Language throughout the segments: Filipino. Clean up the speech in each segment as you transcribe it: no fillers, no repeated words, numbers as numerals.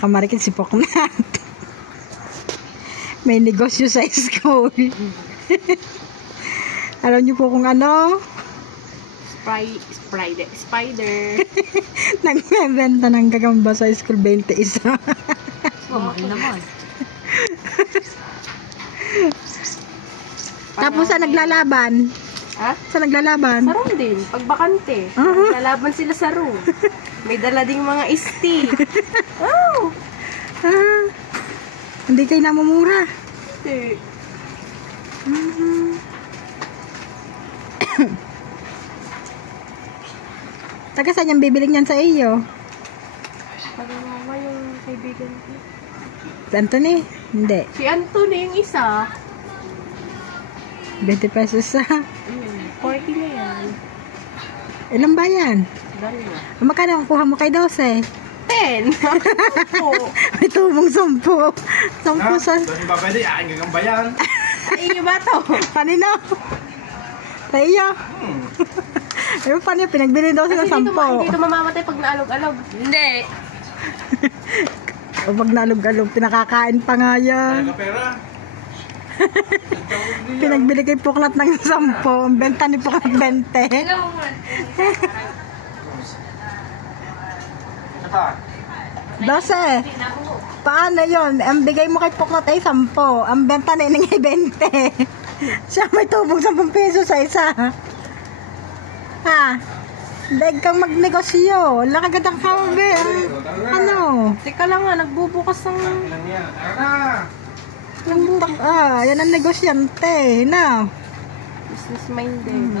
kamarikit si Poknat. May negosyo sa school. Alam niyo po kung ano? Spider. Nagbebenta ng gagamba sa school 21. Mahal naman. Tapos sa naglalaban? Ha? Sa naglalaban? Sa room din. Pag bakante. Naglalaban sila sa room. May dala ding mga isti. Oh! Hindi kayo namumura. Hindi. Taga saan yung bibiling yan sa iyo? Pag-mama yung kaibigan ko. Si Anthony? Hindi. Si Anthony yung isa. 20 pesos sa... 40 na yan. Ilang ba yan? Dalawa. Magkano ang kuha mo kay 12? 10. May tubong 10. 10 sa... Doon ba pwede? Gagamba yan. Ay, iyo ba to? Kanino? Sa iyo? Pero paano yung pinagbili daw sila 10? Hindi ito mamamatay pag naalog-alog. Hindi. O pag nalog-alog, pinakakain pa nga yan. Ano ka pera? Pinagbili kay Puklat ng 10. Ang benta ni Puklat 20. Ano pa? 12. Paano yun? Ang bigay mo kay Puklat ay 10. Ang benta na ining ay 20. Siya may tubong 10 pesos sa isa. Ha? Daig kang magnegosyo. Lakagad ang sabi. Ano? Teka lang nga, nagbubukas ng... Ilan yan? Tara na! Yan ang negosyante. Na? Business minded.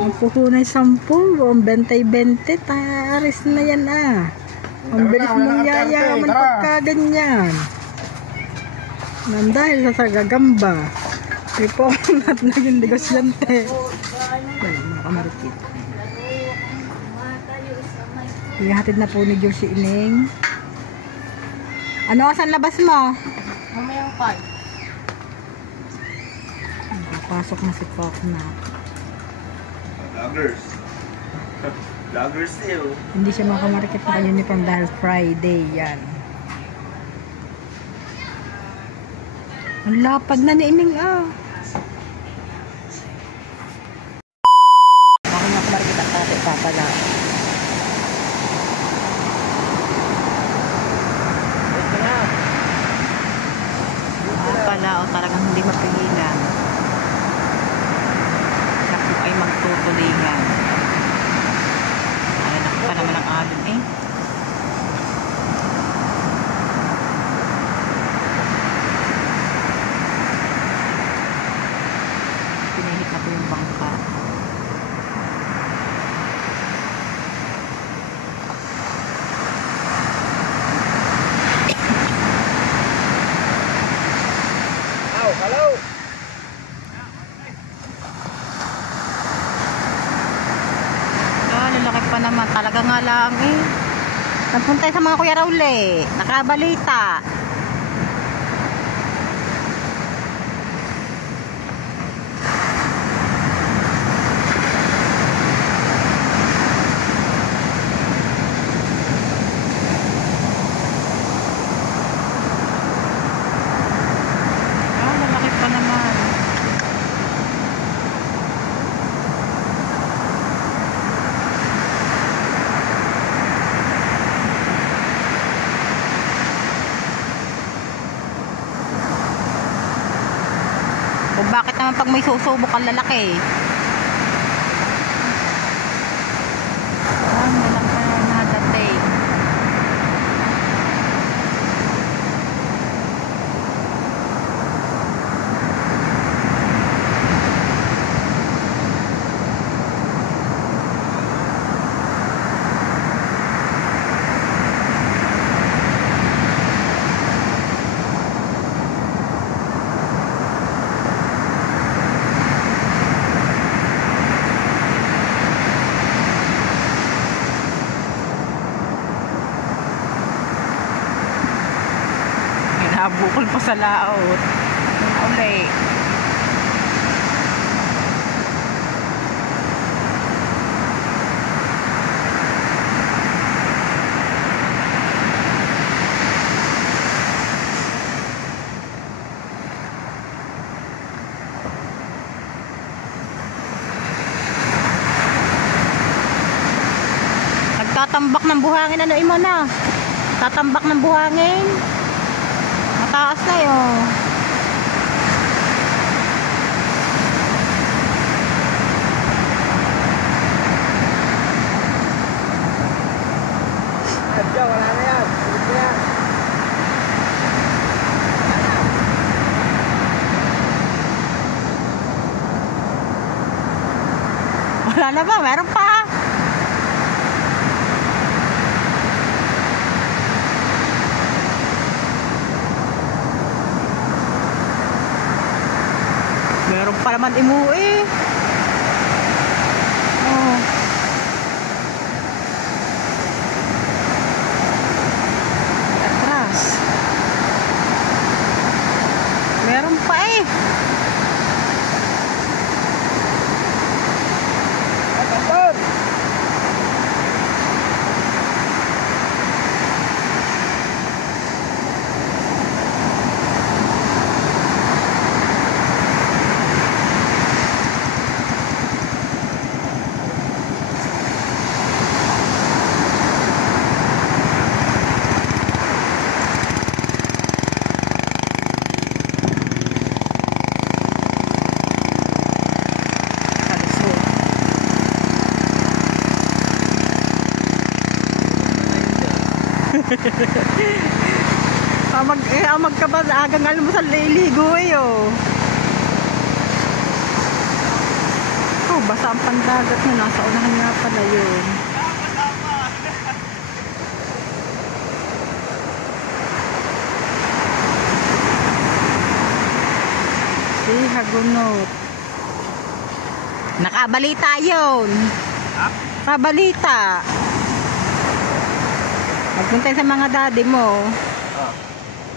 Ang puhunay 10. Ang bentay 20. Taris na yan Ang bilis mong yayaman pagka ganyan. Dahil sa gagamba. Iponat na yung negosyante. Ay, mga kamarikit. Ihatid na po ni Josie Ining. Ano asan labas mo? Mamayang 5. Pasok na si Poknat. Vloggers. Vloggers still. Hindi siya makamarikit na uniform dahil Friday yan. Ang lapad na ni Ining Ako nga kumarikit ang tate papala. Pala o talagang hindi mapigilan. Naku ay magtutulingan. Ay naku pa naman ang alon Pinahit na po yung bangka. Hello! Lalaki pa naman. Talaga nga lang Nagpunta sa mga Kuya Raul nakabalita. Lalaki pa naman. Kung bakit naman pag may susubok ang lalaki nalang na nadating. Nabukol pa sa laot. Uli. ng buhangin, ano imo na? Tatambak ng buhangin. Mataas na yun. Adyo, wala na yan. Ulit na yan. Wala na ba? Meron pa. Meron pa naman imuwi. Oh. Atras. Meron pa eh. Kapatid! Magkabas, agang almusal liligo eh oh. Oh, basa ang pandagat na, nasa unahan nga pala yun. Si Hagunot. Nakabalita yun. Ha? Kabalita. Magpunta sa mga daddy mo.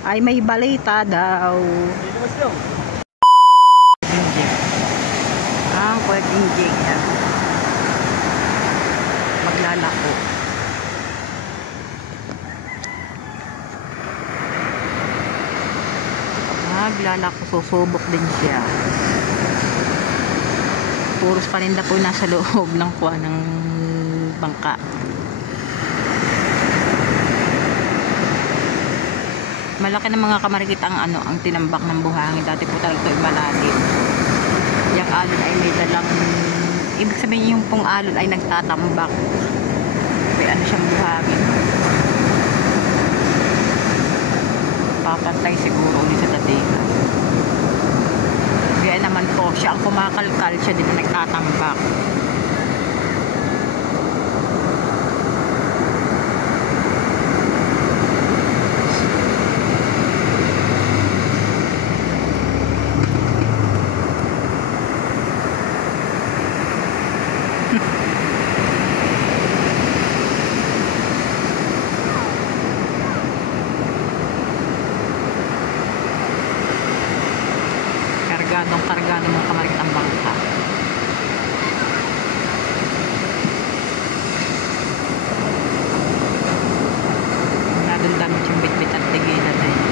Ay may balita daw. Dito mas daw. Inject. Pwedeng inject yan. Maglalako. Maglalako, susubok din siya. Puros paninda po nasa loob ng kuha ng bangka. Malaki ng mga kamarikit ang ang tinambak ng buhangin. Dati po talaga ito ay malalim. Yung alon ay may dalang, ibig sabihin yung pong alon ay nagtatambak. May ano siyang buhangin. Papantay siguro ulit sa datingan. Kaya naman po, siya ang kumakalkal, siya din nagtatambak. Kargado mga kamarikit ang bangka. Nadaldamit yung bitbit at tigilan na yun.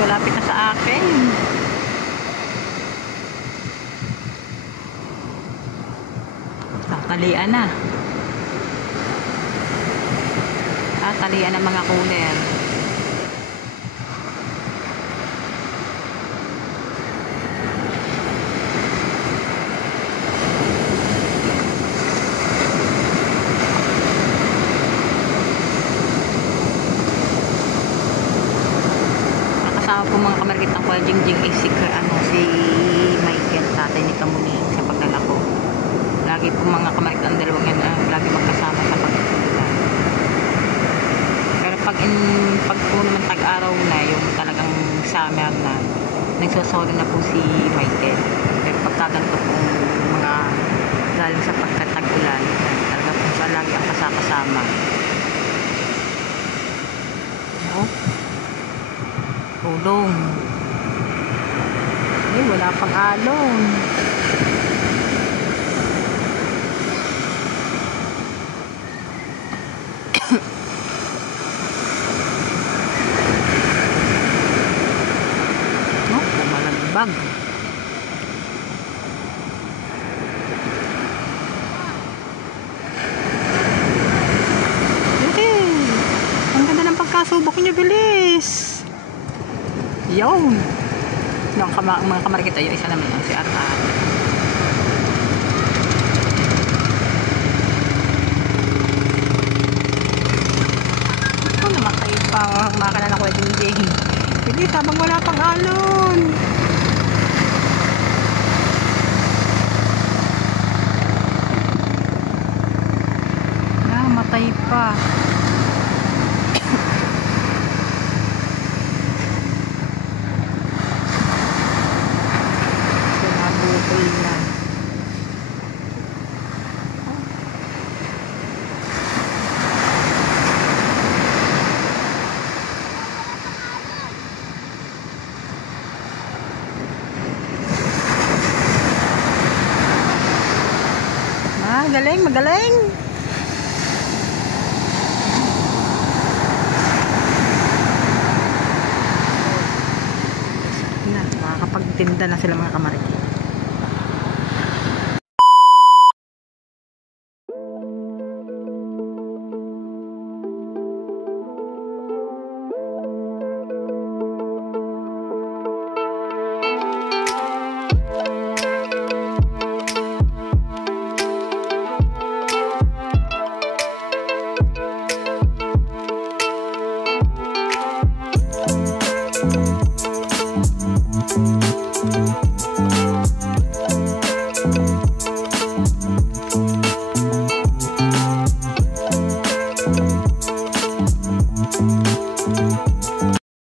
Malapit na sa akin. Talian na. Talian na mga cooler. Po mga kamarikit ng Kuya Jingjing ay si Michael, tatay ni Kamuning sa paglalako. Lagi po mga kamarikit ang dalawang yan lagi magkasama sa paglalako. Pero pag po naman tag-araw na yung talagang summer na, nagsosolo na po si Michael. Pero pagkaganto po mga galing sa pagkatag-ulan, talaga po siya lagi ang kasama. Tulong. Ay, wala pang alon. Oh, kumalagbag. Ang ganda ng pagkasubok niyo, bilis. Yun. Yung mga kamarikita, yung isa naman yung si Arta. Ito naman kayo pang makana ng wedding day. Bilis, habang wala pang alon. Matay pa. Sinabukol na. Magaling, magaling. Makakapagtinda na sila mga kamarikita.